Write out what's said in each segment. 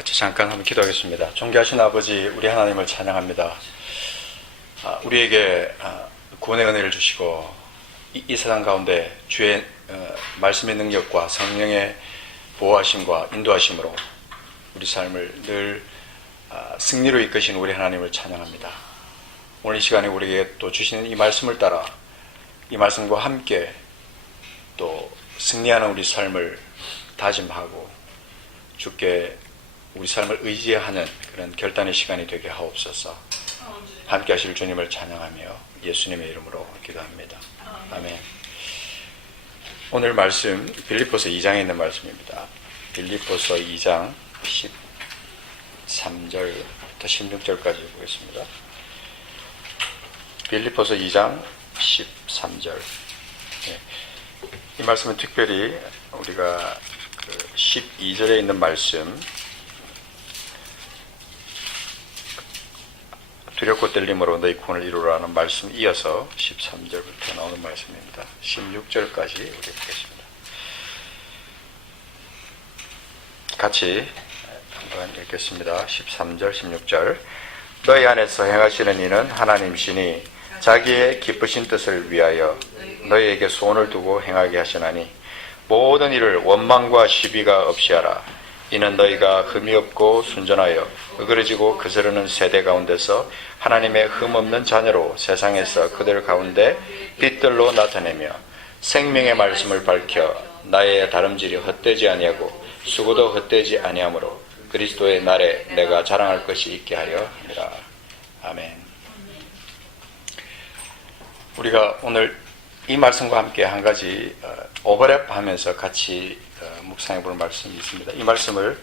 같이 잠깐 한번 기도하겠습니다. 존귀하신 아버지, 우리 하나님을 찬양합니다. 우리에게 구원의 은혜를 주시고 이 세상 가운데 주의 말씀의 능력과 성령의 보호하심과 인도하심으로 우리 삶을 늘 승리로 이끄신 우리 하나님을 찬양합니다. 오늘 이 시간에 우리에게 또 주시는 이 말씀을 따라 이 말씀과 함께 또 승리하는 우리 삶을 다짐하고 주께 우리 삶을 의지하는 그런 결단의 시간이 되게 하옵소서. 함께 하실 주님을 찬양하며 예수님의 이름으로 기도합니다. 아멘. 오늘 말씀 빌립보서 2장에 있는 말씀입니다. 빌립보서 2장 13절부터 16절까지 보겠습니다. 빌립보서 2장 13절. 이 말씀은 특별히 우리가 12절에 있는 말씀, 두렵고 떨림으로 너희 구원을 이루라는 말씀 이어서 13절부터 나오는 말씀입니다. 16절까지 우리 보겠습니다. 같이 한번 읽겠습니다. 13절, 16절. 너희 안에서 행하시는 이는 하나님이시니 자기의 기쁘신 뜻을 위하여 너희에게 소원을 두고 행하게 하시나니 모든 일을 원망과 시비가 없이 하라. 이는 너희가 흠이 없고 순전하여 어그러지고 거스르는 세대 가운데서 하나님의 흠없는 자녀로 세상에서 그들 가운데 빛들로 나타내며 생명의 말씀을 밝혀 나의 다름질이 헛되지 아니하고 수고도 헛되지 아니하므로 그리스도의 날에 내가 자랑할 것이 있게 하려 함이라. 아멘. 우리가 오늘 이 말씀과 함께 한 가지 오버랩하면서 같이 묵상해 볼 말씀이 있습니다. 이 말씀을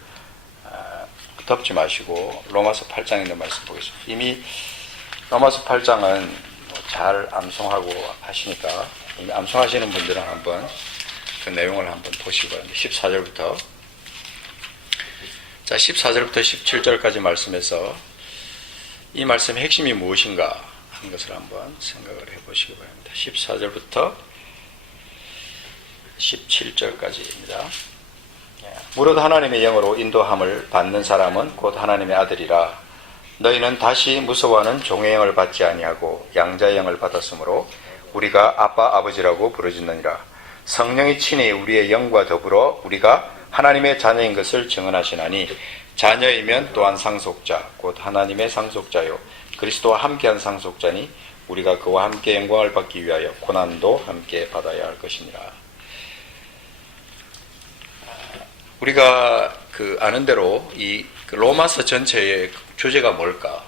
덮지 마시고 로마서 8장에 있는 말씀 보겠습니다. 이미 로마서 8장은 잘 암송하고 하시니까 이미 암송하시는 분들은 한번 그 내용을 한번 보시기 바랍니다. 14절부터 14절부터 17절까지 말씀에서 이 말씀의 핵심이 무엇인가 하는 것을 한번 생각을 해보시기 바랍니다. 14절부터 17절까지입니다. 무릇 하나님의 영으로 인도함을 받는 사람은 곧 하나님의 아들이라. 너희는 다시 무서워하는 종의 영을 받지 아니하고 양자의 영을 받았으므로 우리가 아빠 아버지라고 부르짖느니라. 성령이 친히 우리의 영과 더불어 우리가 하나님의 자녀인 것을 증언하시나니 자녀이면 또한 상속자 곧 하나님의 상속자요 그리스도와 함께한 상속자니 우리가 그와 함께 영광을 받기 위하여 고난도 함께 받아야 할 것이니라. 우리가 아는 대로 이 로마서 전체의 주제가 뭘까?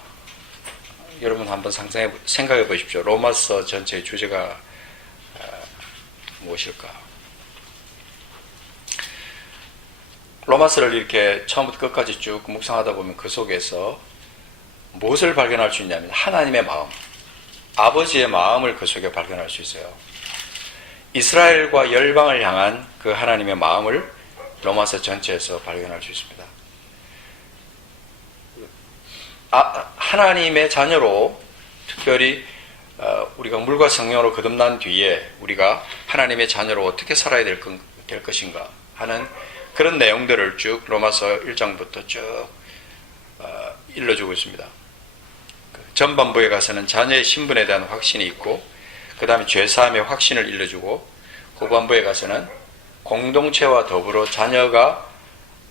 여러분 한번 생각해 보십시오. 로마서 전체의 주제가 무엇일까? 로마서를 이렇게 처음부터 끝까지 쭉 묵상하다 보면 그 속에서 무엇을 발견할 수 있냐면 하나님의 마음, 아버지의 마음을 그 속에 발견할 수 있어요. 이스라엘과 열방을 향한 그 하나님의 마음을 로마서 전체에서 발견할 수 있습니다. 하나님의 자녀로 특별히 우리가 물과 성령으로 거듭난 뒤에 우리가 하나님의 자녀로 어떻게 살아야 될 것인가 하는 그런 내용들을 쭉 로마서 1장부터 쭉 일러주고 있습니다. 전반부에 가서는 자녀의 신분에 대한 확신이 있고 그 다음에 죄사함의 확신을 일러주고 후반부에 가서는 공동체와 더불어 자녀가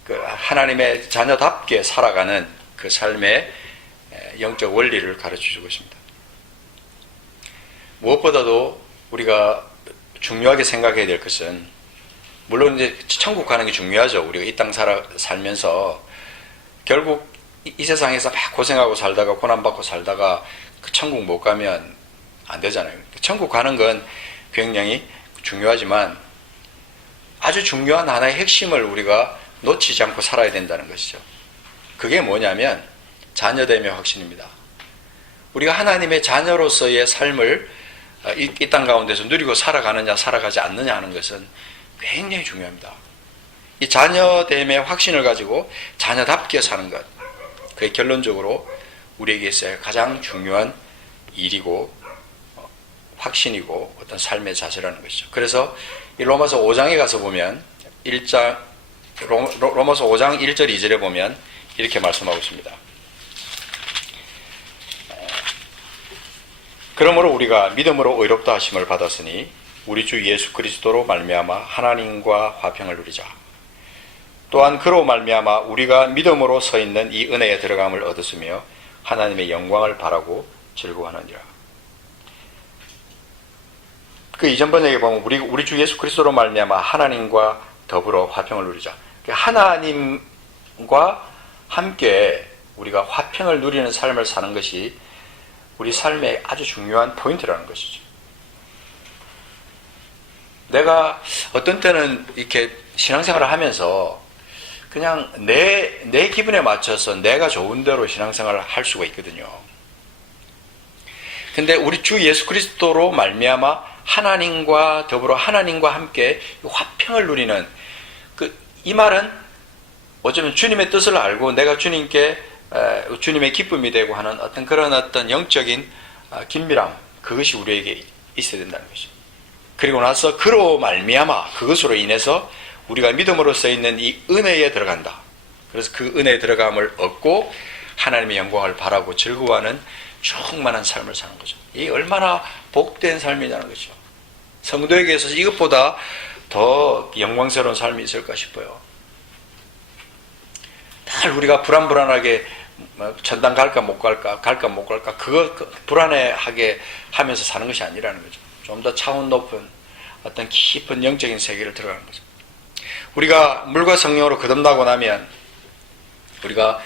하나님의 자녀답게 살아가는 그 삶의 영적 원리를 가르쳐주고 있습니다. 무엇보다도 우리가 중요하게 생각해야 될 것은 물론 이제 천국 가는 게 중요하죠. 우리가 이 땅 살면서 결국 이 세상에서 막 고생하고 살다가 고난받고 살다가 그 천국 못 가면 안 되잖아요. 천국 가는 건 굉장히 중요하지만 아주 중요한 하나의 핵심을 우리가 놓치지 않고 살아야 된다는 것이죠. 그게 뭐냐면 자녀됨의 확신입니다. 우리가 하나님의 자녀로서의 삶을 이 땅 가운데서 누리고 살아가느냐 살아가지 않느냐 하는 것은 굉장히 중요합니다. 이 자녀됨의 확신을 가지고 자녀답게 사는 것, 그게 결론적으로 우리에게 있어야 가장 중요한 일이고 확신이고 어떤 삶의 자세라는 것이죠. 그래서 이 로마서 5장에 가서 보면 로마서 5장 1절 2절에 보면 이렇게 말씀하고 있습니다. 그러므로 우리가 믿음으로 의롭다 하심을 받았으니 우리 주 예수 그리스도로 말미암아 하나님과 화평을 누리자. 또한 그로 말미암아 우리가 믿음으로 서 있는 이 은혜에 들어감을 얻었으며 하나님의 영광을 바라고 즐거워하느니라. 그 이전 번역에 보면 우리 주 예수 그리스도로 말미암아 하나님과 더불어 화평을 누리자. 하나님과 함께 우리가 화평을 누리는 삶을 사는 것이 우리 삶의 아주 중요한 포인트라는 것이죠. 내가 어떤 때는 이렇게 신앙생활을 하면서 그냥 내 기분에 맞춰서 내가 좋은 대로 신앙생활을 할 수가 있거든요. 근데 우리 주 예수 그리스도로 말미암아 하나님과 더불어 하나님과 함께 화평을 누리는 이 말은 어쩌면 주님의 뜻을 알고 내가 주님께 주님의 기쁨이 되고 하는 그런 영적인 긴밀함, 그것이 우리에게 있어야 된다는 것이죠. 그리고 나서 그로 말미암아 그것으로 인해서 우리가 믿음으로 써 있는 이 은혜에 들어간다. 그래서 그 은혜에 들어감을 얻고 하나님의 영광을 바라고 즐거워하는 충만한 삶을 사는 거죠. 이 얼마나 복된 삶이냐는 거죠. 성도에게 있어서 이것보다 더 영광스러운 삶이 있을까 싶어요. 늘 우리가 불안하게 전당 갈까 못 갈까 그거 불안해하게 하면서 사는 것이 아니라는 거죠. 좀 더 차원 높은 깊은 영적인 세계를 들어가는 거죠. 우리가 물과 성령으로 거듭나고 나면 우리가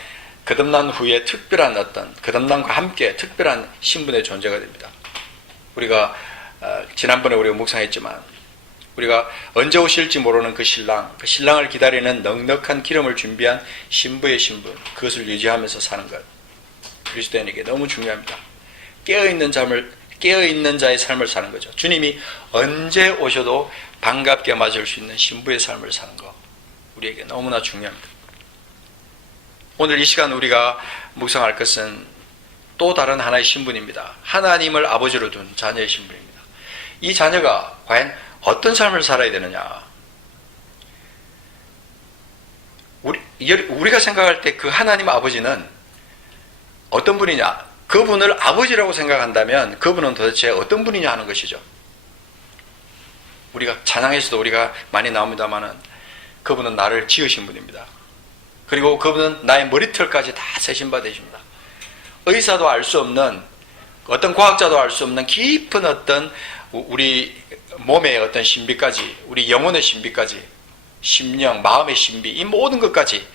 거듭난 후에 특별한 거듭남과 함께 특별한 신분의 존재가 됩니다. 우리가 지난번에 우리가 묵상했지만 우리가 언제 오실지 모르는 그 신랑을 기다리는 넉넉한 기름을 준비한 신부의 신분, 그것을 유지하면서 사는 것, 그리스도인에게 너무 중요합니다. 깨어있는 자의 삶을 사는 거죠. 주님이 언제 오셔도 반갑게 맞을 수 있는 신부의 삶을 사는 것, 우리에게 너무나 중요합니다. 오늘 이 시간 우리가 묵상할 것은 또 다른 하나의 신분입니다. 하나님을 아버지로 둔 자녀의 신분입니다. 이 자녀가 과연 어떤 삶을 살아야 되느냐? 우리가 생각할 때 그 하나님 아버지는 어떤 분이냐? 그분을 아버지라고 생각한다면 그분은 도대체 어떤 분이냐 하는 것이죠. 우리가 찬양에서도 우리가 많이 나옵니다만은 그분은 나를 지으신 분입니다. 그리고 그분은 나의 머리털까지 다 세신 바 되십니다. 의사도 알 수 없는, 어떤 과학자도 알 수 없는 깊은 우리 몸의 신비까지, 우리 영혼의 신비까지, 심령, 마음의 신비, 이 모든 것까지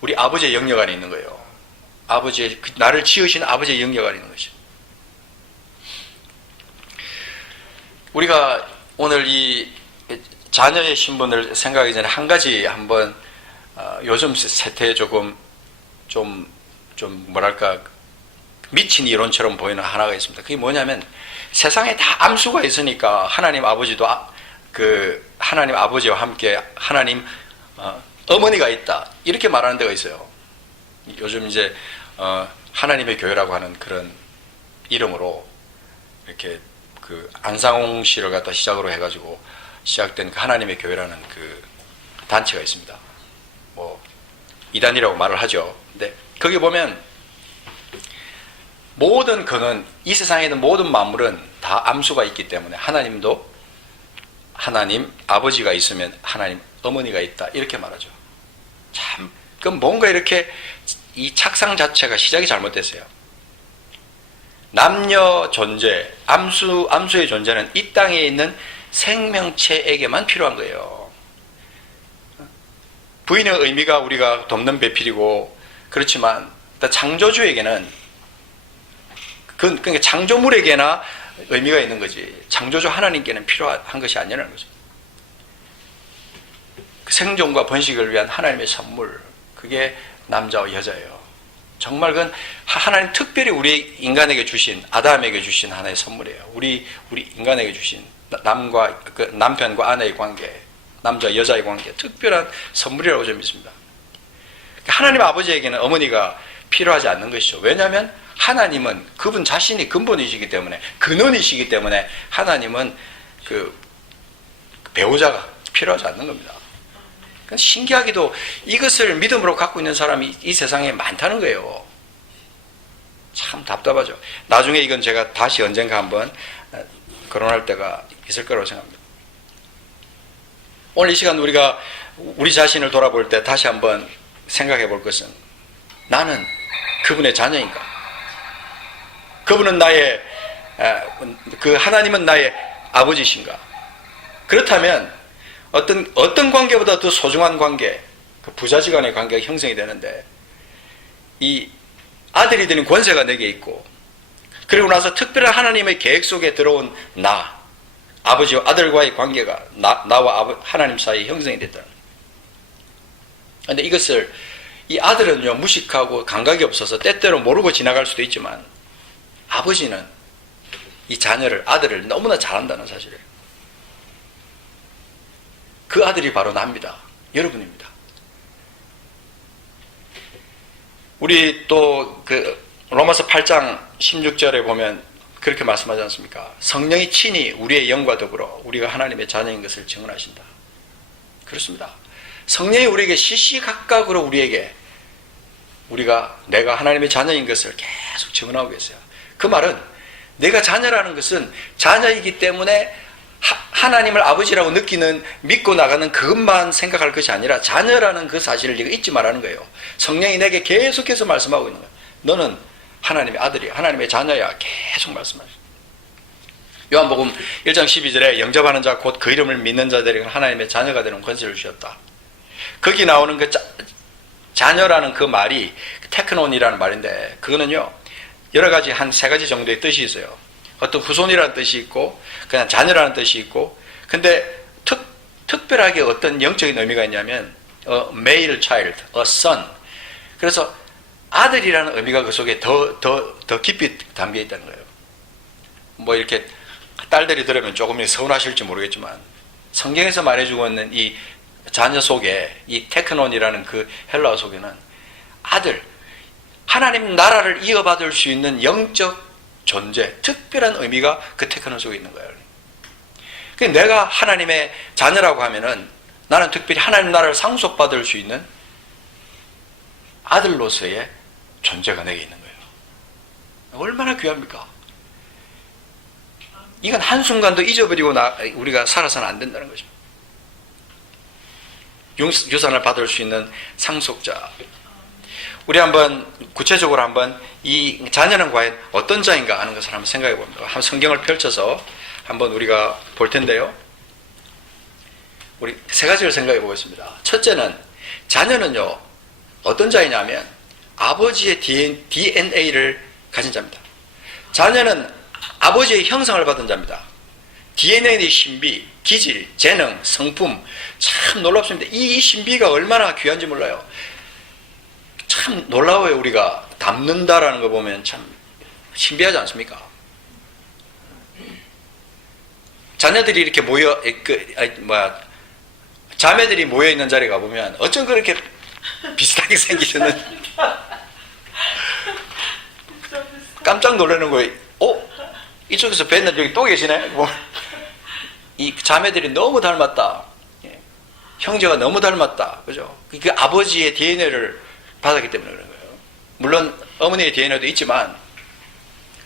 우리 아버지의 영역 안에 있는 거예요. 나를 지으신 아버지의 영역 안에 있는 것이죠. 우리가 오늘 이 자녀의 신분을 생각하기 전에 한 가지 한번 요즘 세태에 좀 뭐랄까 미친 이론처럼 보이는 하나가 있습니다. 그게 뭐냐면 세상에 다 암수가 있으니까 하나님 아버지도 하나님 아버지와 함께 하나님 어머니가 있다, 이렇게 말하는 데가 있어요. 요즘 이제 하나님의 교회라고 하는 그런 이름으로 이렇게 안상홍 씨를 갖다 시작으로 해가지고 시작된 하나님의 교회라는 단체가 있습니다. 이단이라고 말을 하죠. 근데 거기 보면 이 세상에 있는 모든 만물은 다 암수가 있기 때문에 하나님도 하나님 아버지가 있으면 하나님 어머니가 있다, 이렇게 말하죠. 그럼 뭔가 이렇게 이 착상 자체가 시작이 잘못됐어요. 남녀 존재, 암수의 존재는 이 땅에 있는 생명체에게만 필요한 거예요. 부인의 의미가 우리가 돕는 배필이고 그렇지만 창조주에게는 그러니까 창조물에게나 의미가 있는 거지, 창조주 하나님께는 필요한 것이 아니라는 거죠. 생존과 번식을 위한 하나님의 선물, 그게 남자와 여자예요. 정말 그건 하나님 특별히 우리 인간에게 주신, 아담에게 주신 하나의 선물이에요. 우리 인간에게 주신 남편과 아내의 관계, 남자 여자의 관계, 특별한 선물이라고 저는 믿습니다. 하나님 아버지에게는 어머니가 필요하지 않는 것이죠. 왜냐하면 하나님은 그분 자신이 근본이시기 때문에, 근원이시기 때문에 하나님은 배우자가 필요하지 않는 겁니다. 그러니까 신기하게도 이것을 믿음으로 갖고 있는 사람이 이 세상에 많다는 거예요. 참 답답하죠. 나중에 이건 제가 다시 언젠가 한번 거론할 때가 있을 거라고 생각합니다. 오늘 이 시간 우리가 우리 자신을 돌아볼 때 다시 한번 생각해 볼 것은, 나는 그분의 자녀인가? 그분은 하나님은 나의 아버지신가? 그렇다면 어떤 관계보다 더 소중한 관계, 그 부자지간의 관계가 형성이 되는데, 이 아들이 되는 권세가 내게 있고, 그리고 나서 특별한 하나님의 계획 속에 들어온 아버지와 아들과의 관계가 나와 하나님 사이에 형성이 됐다는 거예요. 그런데 이것을 이 아들은요, 무식하고 감각이 없어서 때때로 모르고 지나갈 수도 있지만, 아버지는 이 아들을 너무나 잘한다는 사실이에요. 그 아들이 바로 나입니다. 여러분입니다. 우리 또 로마서 8장 16절에 보면 그렇게 말씀하지 않습니까? 성령이 친히 우리의 영과 더불어 우리가 하나님의 자녀인 것을 증언하신다. 그렇습니다. 성령이 우리에게 시시각각으로 내가 하나님의 자녀인 것을 계속 증언하고 계세요. 그 말은 내가 자녀라는 것은 자녀이기 때문에 하나님을 아버지라고 믿고 나가는 그것만 생각할 것이 아니라, 자녀라는 그 사실을 네가 잊지 말라는 거예요. 성령이 내게 계속해서 말씀하고 있는 거예요. 너는 하나님의 아들이야, 하나님의 자녀야, 계속 말씀하시죠. 요한복음 1장 12절에 영접하는 자 곧 그 이름을 믿는 자들에게 하나님의 자녀가 되는 권세를 주셨다. 거기 나오는 그 자녀라는 그 말이 테크논이라는 말인데, 그거는요 여러 가지 한 3가지 정도의 뜻이 있어요. 어떤 후손이라는 뜻이 있고, 그냥 자녀라는 뜻이 있고, 근데 특별하게 어떤 영적인 의미가 있냐면 male child, a son. 그래서 아들이라는 의미가 그 속에 더 깊이 담겨 있다는 거예요. 뭐 이렇게 딸들이 들으면 조금 서운하실지 모르겠지만, 성경에서 말해주고 있는 이 자녀 속에, 이 테크논이라는 그 헬라어 속에는 아들, 하나님 나라를 이어받을 수 있는 영적 존재, 특별한 의미가 그 테크논 속에 있는 거예요. 그러니까 내가 하나님의 자녀라고 하면은 나는 특별히 하나님 나라를 상속받을 수 있는 아들로서의 존재가 내게 있는 거예요. 얼마나 귀합니까? 이건 한순간도 잊어버리고 우리가 살아서는 안 된다는 거죠. 유산을 받을 수 있는 상속자. 우리 구체적으로 한번 이 자녀는 과연 어떤 자인가 하는 것을 한번 생각해 봅니다. 한번 성경을 펼쳐서 한번 우리가 볼 텐데요. 우리 3가지를 생각해 보겠습니다. 첫째는, 자녀는요 어떤 자이냐면 아버지의 DNA를 가진 자입니다. 자녀는 아버지의 형상을 받은 자입니다. DNA의 신비, 기질, 재능, 성품, 참 놀랍습니다. 이 신비가 얼마나 귀한지 몰라요. 참 놀라워요. 우리가 담는다라는 거 보면 참 신비하지 않습니까? 자녀들이 이렇게 자매들이 모여 있는 자리에 가보면 어쩜 그렇게 비슷하게 생기시는 깜짝 놀라는 거예요. 이쪽에서 뵀는데 여기 또 계시네? 이 자매들이 너무 닮았다. 형제가 너무 닮았다. 그죠? 그 아버지의 DNA를 받았기 때문에 그런 거예요. 물론 어머니의 DNA도 있지만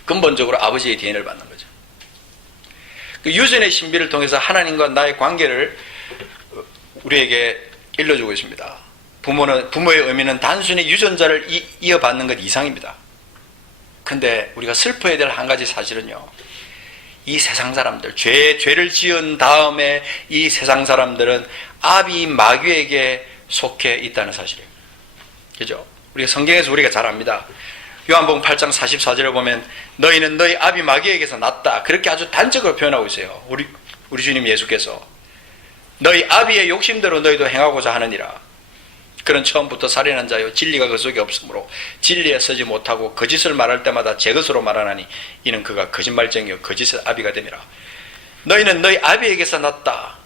근본적으로 아버지의 DNA를 받는 거죠. 그 유전의 신비를 통해서 하나님과 나의 관계를 우리에게 일러주고 있습니다. 부모의 의미는 단순히 유전자를 이어받는 것 이상입니다. 근데 우리가 슬퍼야 될 한 가지 사실은요, 이 세상 사람들, 죄를 지은 다음에 이 세상 사람들은 아비 마귀에게 속해 있다는 사실이에요. 그죠? 우리가 성경에서 우리가 잘 압니다. 요한복음 8장 44절에 보면 너희는 너희 아비 마귀에게서 났다. 그렇게 아주 단적으로 표현하고 있어요. 우리 주님 예수께서 너희 아비의 욕심대로 너희도 행하고자 하느니라. 그는 처음부터 살인한 자요 진리가 그 속에 없으므로 진리에 서지 못하고 거짓을 말할 때마다 제 것으로 말하나니 이는 그가 거짓말쟁이요 거짓의 아비가 됨이라. 너희는 너희 아비에게서 났다.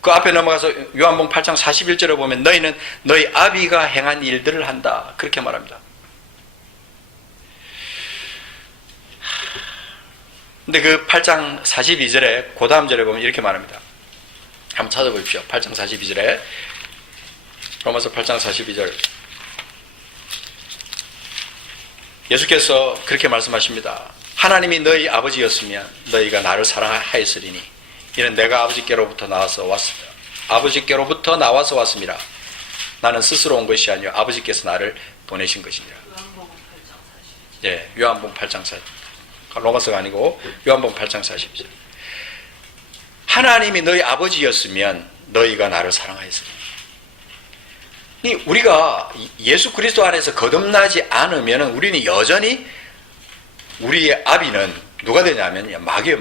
그 앞에 넘어가서 요한복음 8장 41절에 보면 너희는 너희 아비가 행한 일들을 한다. 그렇게 말합니다. 근데 그 8장 42절에 그 다음 절에 보면 이렇게 말합니다. 한번 찾아보십시오. 8장 42절에 로마서 8장 42절 예수께서 그렇게 말씀하십니다. 하나님이 너희 아버지였으면 너희가 나를 사랑하였으리니 이는 내가 아버지께로부터 나와서 왔음이라. 나는 스스로 온 것이 아니요 아버지께서 나를 보내신 것이니라. 예, 요한복음 8장 40. 로마서가 아니고 요한복음 8장 42절. 하나님이 너희 아버지였으면 너희가 나를 사랑하였으리니. 우리가 예수 그리스도 안에서 거듭나지 않으면 우리는 여전히 우리의 아비는 누가 되냐면 마귀예요.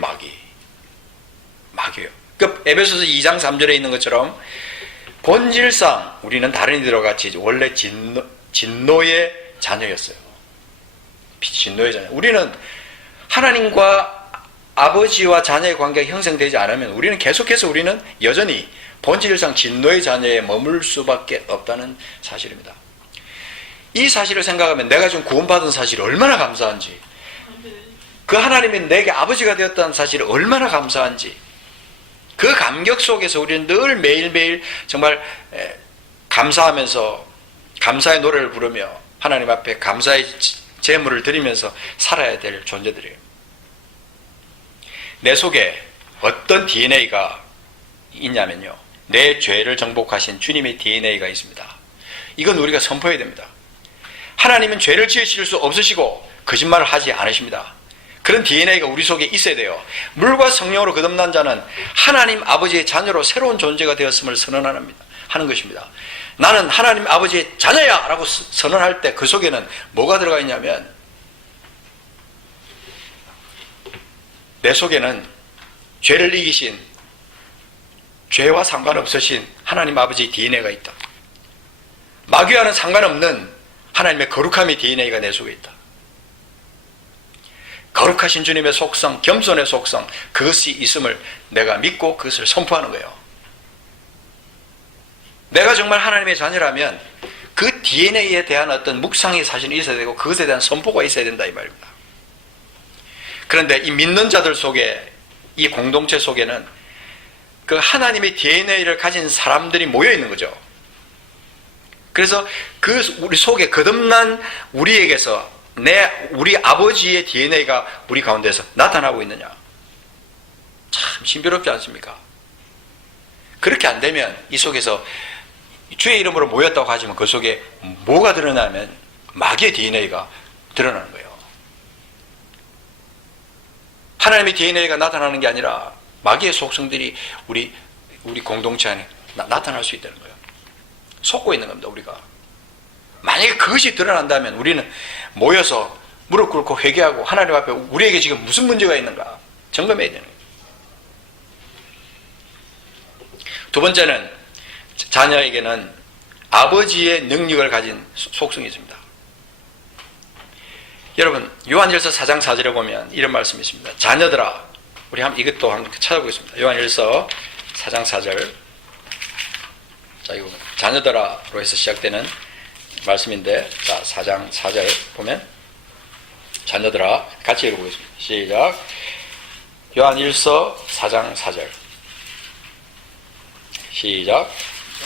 마귀예요. 그 에베소서 2장 3절에 있는 것처럼 본질상 우리는 다른 이들과 같이 원래 진노의 자녀였어요. 진노의 자녀. 우리는 하나님과 아버지와 자녀의 관계가 형성되지 않으면 우리는 계속해서 우리는 여전히 본질상 진노의 자녀에 머물 수밖에 없다는 사실입니다. 이 사실을 생각하면 내가 좀 구원받은 사실이 얼마나 감사한지, 그 하나님이 내게 아버지가 되었다는 사실이 얼마나 감사한지, 그 감격 속에서 우리는 늘 매일매일 정말 감사하면서 감사의 노래를 부르며 하나님 앞에 감사의 제물을 드리면서 살아야 될 존재들이에요. 내 속에 어떤 DNA가 있냐면요, 내 죄를 정복하신 주님의 DNA가 있습니다. 이건 우리가 선포해야 됩니다. 하나님은 죄를 지으실 수 없으시고 거짓말을 하지 않으십니다. 그런 DNA가 우리 속에 있어야 돼요. 물과 성령으로 거듭난 자는 하나님 아버지의 자녀로 새로운 존재가 되었음을 선언하는 것입니다. 나는 하나님 아버지의 자녀야 라고 선언할 때 그 속에는 뭐가 들어가 있냐면, 내 속에는 죄를 이기신, 죄와 상관없으신 하나님 아버지의 DNA가 있다. 마귀와는 상관없는 하나님의 거룩함의 DNA가 내 속에 있다. 거룩하신 주님의 속성, 겸손의 속성, 그것이 있음을 내가 믿고 그것을 선포하는 거예요. 내가 정말 하나님의 자녀라면 그 DNA에 대한 어떤 묵상의 사실이 있어야 되고 그것에 대한 선포가 있어야 된다 이 말입니다. 그런데 이 믿는 자들 속에, 이 공동체 속에는 그 하나님의 DNA를 가진 사람들이 모여 있는 거죠. 그래서 그 우리 속에 거듭난 우리에게서 우리 아버지의 DNA가 우리 가운데서 나타나고 있느냐, 참 신비롭지 않습니까? 그렇게 안 되면 이 속에서 주의 이름으로 모였다고 하지만 그 속에 뭐가 드러나면 마귀의 DNA가 드러나는 거예요. 하나님의 DNA가 나타나는 게 아니라 마귀의 속성들이 우리 공동체 안에 나타날 수 있다는 거예요. 속고 있는 겁니다, 우리가. 만약에 그것이 드러난다면 우리는 모여서 무릎 꿇고 회개하고 하나님 앞에 우리에게 지금 무슨 문제가 있는가 점검해야 되는 거예요. 두 번째는 자녀에게는 아버지의 능력을 가진 속성이 있습니다. 여러분, 요한일서 4장 4절에 보면 이런 말씀이 있습니다. 자녀들아, 우리 이것도 한번 찾아보겠습니다. 요한일서 4장 4절. 자, 이거 자녀들아로 해서 시작되는 말씀인데, 자, 4장 4절 보면, 자녀들아, 같이 읽어보겠습니다. 시작. 요한일서 4장 4절. 시작.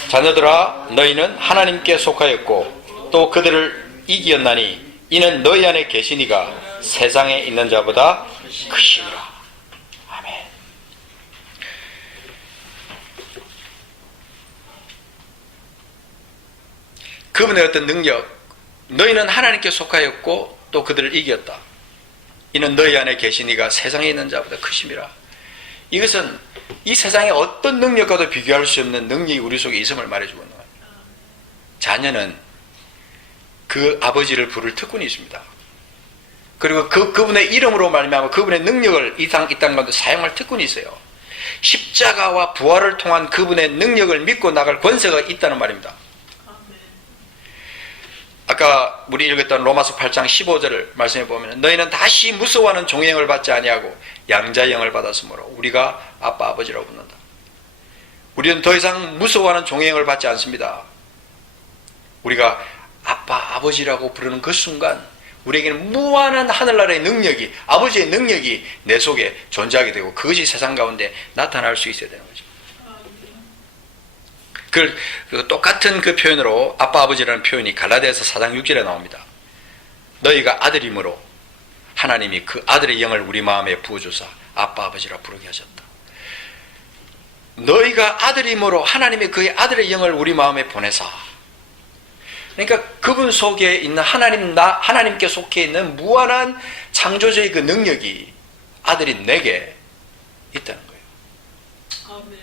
자녀들아, 너희는 하나님께 속하였고 또 그들을 이기었나니 이는 너희 안에 계시니가 세상에 있는 자보다 크시니라. 아멘. 그분의 어떤 능력, 너희는 하나님께 속하였고 또 그들을 이겼다. 이는 너희 안에 계시니가 세상에 있는 자보다 크심이라. 이것은 이 세상의 어떤 능력과도 비교할 수 없는 능력이 우리 속에 있음을 말해주고 있는 겁니다. 자녀는 그 아버지를 부를 특권이 있습니다. 그리고 그분의 이름으로 말미암아 그분의 능력을 이 땅 가운데 사용할 특권이 있어요. 십자가와 부활을 통한 그분의 능력을 믿고 나갈 권세가 있다는 말입니다. 아까 우리 읽었던 로마서 8장 15절을 말씀해 보면, 너희는 다시 무서워하는 종의 영을 받지 아니하고 양자의 영을 받았으므로 우리가 아빠 아버지라고 부른다. 우리는 더 이상 무서워하는 종의 영을 받지 않습니다. 우리가 아빠 아버지라고 부르는 그 순간 우리에게는 무한한 하늘나라의 능력이, 아버지의 능력이 내 속에 존재하게 되고 그것이 세상 가운데 나타날 수 있어야 되는 거죠. 그 똑같은 그 표현으로 아빠 아버지라는 표현이 갈라디아서 4장 6절에 나옵니다. 너희가 아들이므로 하나님이 그 아들의 영을 우리 마음에 부어주사 아빠 아버지라 부르게 하셨다. 너희가 아들이므로 하나님이 그의 아들의 영을 우리 마음에 보내사. 그러니까 그분 속에 있는 하나님께 속해 있는 무한한 창조주의 그 능력이 아들인 내게 있다는 거예요. 아멘.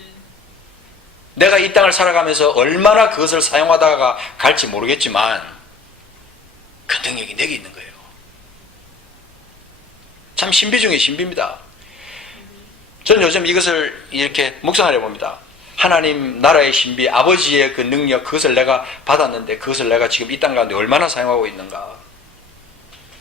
내가 이 땅을 살아가면서 얼마나 그것을 사용하다가 갈지 모르겠지만 그 능력이 내게 있는 거예요. 참 신비 중에 신비입니다. 저는 요즘 이것을 이렇게 묵상하려 봅니다. 하나님 나라의 신비, 아버지의 그 능력, 그것을 내가 받았는데 그것을 내가 지금 이 땅 가운데 얼마나 사용하고 있는가.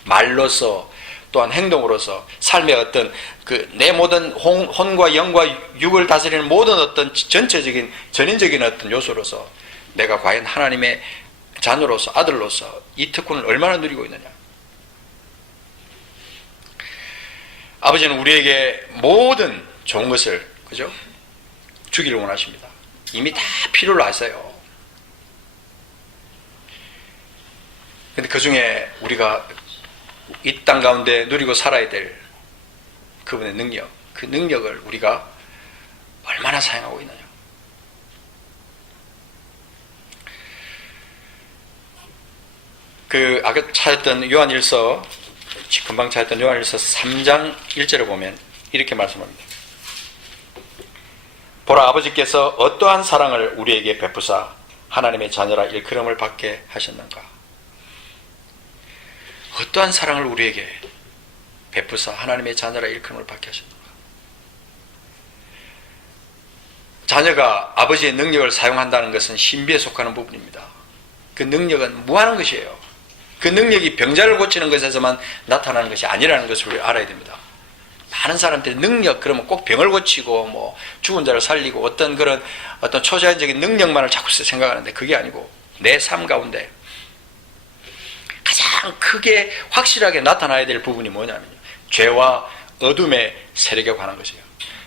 말로서 또한 행동으로서 삶의 어떤 그 내 모든 혼과 영과 육을 다스리는 모든 어떤 전체적인 전인적인 어떤 요소로서 내가 과연 하나님의 자녀로서 아들로서 이 특권을 얼마나 누리고 있느냐. 아버지는 우리에게 모든 좋은 것을 그죠? 주기를 원하십니다. 이미 다 필요로 하세요. 근데 그 중에 우리가 이 땅 가운데 누리고 살아야 될 그분의 능력, 그 능력을 우리가 얼마나 사용하고 있느냐. 그 아까 찾았던 요한일서, 금방 찾았던 요한일서 3장 1절에 보면 이렇게 말씀합니다. 보라, 아버지께서 어떠한 사랑을 우리에게 베푸사 하나님의 자녀라 일컬음을 받게 하셨는가. 어떠한 사랑을 우리에게 베푸사 하나님의 자녀라 일컬음을 받게 하셨는가. 자녀가 아버지의 능력을 사용한다는 것은 신비에 속하는 부분입니다. 그 능력은 무한한 것이에요. 그 능력이 병자를 고치는 것에서만 나타나는 것이 아니라는 것을 우리 알아야 됩니다. 많은 사람들이 능력 그러면 꼭 병을 고치고 뭐 죽은 자를 살리고 어떤 그런 어떤 초자연적인 능력만을 자꾸 생각하는데 그게 아니고 내 삶 가운데 가장 크게 확실하게 나타나야 될 부분이 뭐냐면요, 죄와 어둠의 세력에 관한 것이에요.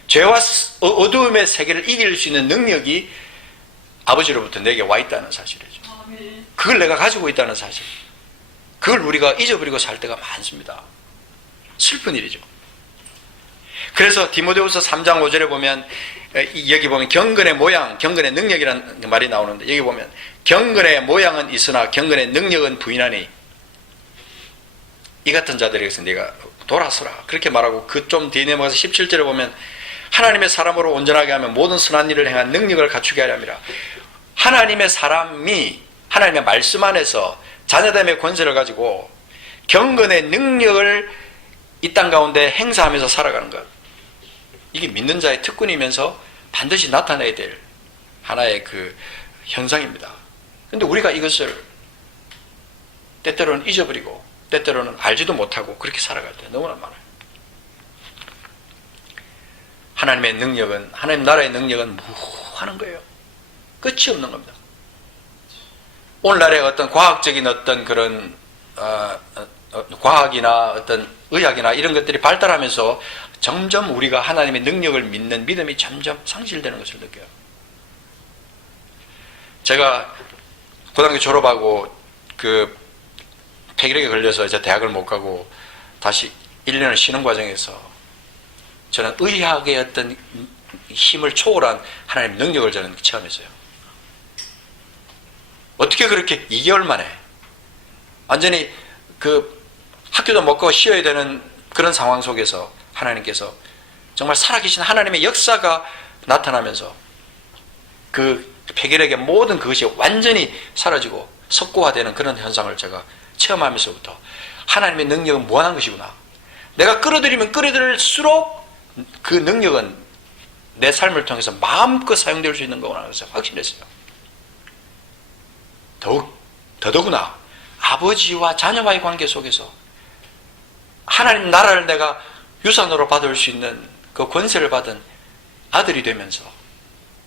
죄와 어둠의 세계를 이길 수 있는 능력이 아버지로부터 내게 와 있다는 사실이죠. 그걸 내가 가지고 있다는 사실. 그걸 우리가 잊어버리고 살 때가 많습니다. 슬픈 일이죠. 그래서 디모데후서 3장 5절에 보면, 여기 보면 경건의 모양, 경건의 능력이라는 말이 나오는데, 여기 보면 경건의 모양은 있으나 경건의 능력은 부인하니 이 같은 자들에게서 네가 돌아서라, 그렇게 말하고, 그 좀 뒤에 넘어가서 17절에 보면 하나님의 사람으로 온전하게 하면 모든 선한 일을 행한 능력을 갖추게 하려니라. 하나님의 사람이 하나님의 말씀 안에서 자녀됨의 권세를 가지고 경건의 능력을 이 땅 가운데 행사하면서 살아가는 것, 이게 믿는 자의 특권이면서 반드시 나타내야 될 하나의 그 현상입니다. 그런데 우리가 이것을 때때로는 잊어버리고 때때로는 알지도 못하고 그렇게 살아갈 때 너무나 많아요. 하나님의 능력은, 하나님 나라의 능력은 무한한 거예요. 끝이 없는 겁니다. 오늘날의 어떤 과학적인 어떤 그런 과학이나 어떤 의학이나 이런 것들이 발달하면서 점점 우리가 하나님의 능력을 믿는 믿음이 점점 상실되는 것을 느껴요. 제가 고등학교 졸업하고 그 폐기력에 걸려서 이제 대학을 못 가고 다시 1년을 쉬는 과정에서 저는 의학의 어떤 힘을 초월한 하나님의 능력을 저는 체험했어요. 어떻게 그렇게 2개월 만에 완전히 그 학교도 못 가고 쉬어야 되는 그런 상황 속에서 하나님께서 정말 살아계신 하나님의 역사가 나타나면서 그 폐결핵의 모든 그것이 완전히 사라지고 석고화되는 그런 현상을 제가 체험하면서부터 하나님의 능력은 무한한 것이구나. 내가 끌어들이면 끌어들일수록 그 능력은 내 삶을 통해서 마음껏 사용될 수 있는 거구나 그래서 확신했어요. 더더구나 아버지와 자녀와의 관계 속에서 하나님 나라를 내가 유산으로 받을 수 있는 그 권세를 받은 아들이 되면서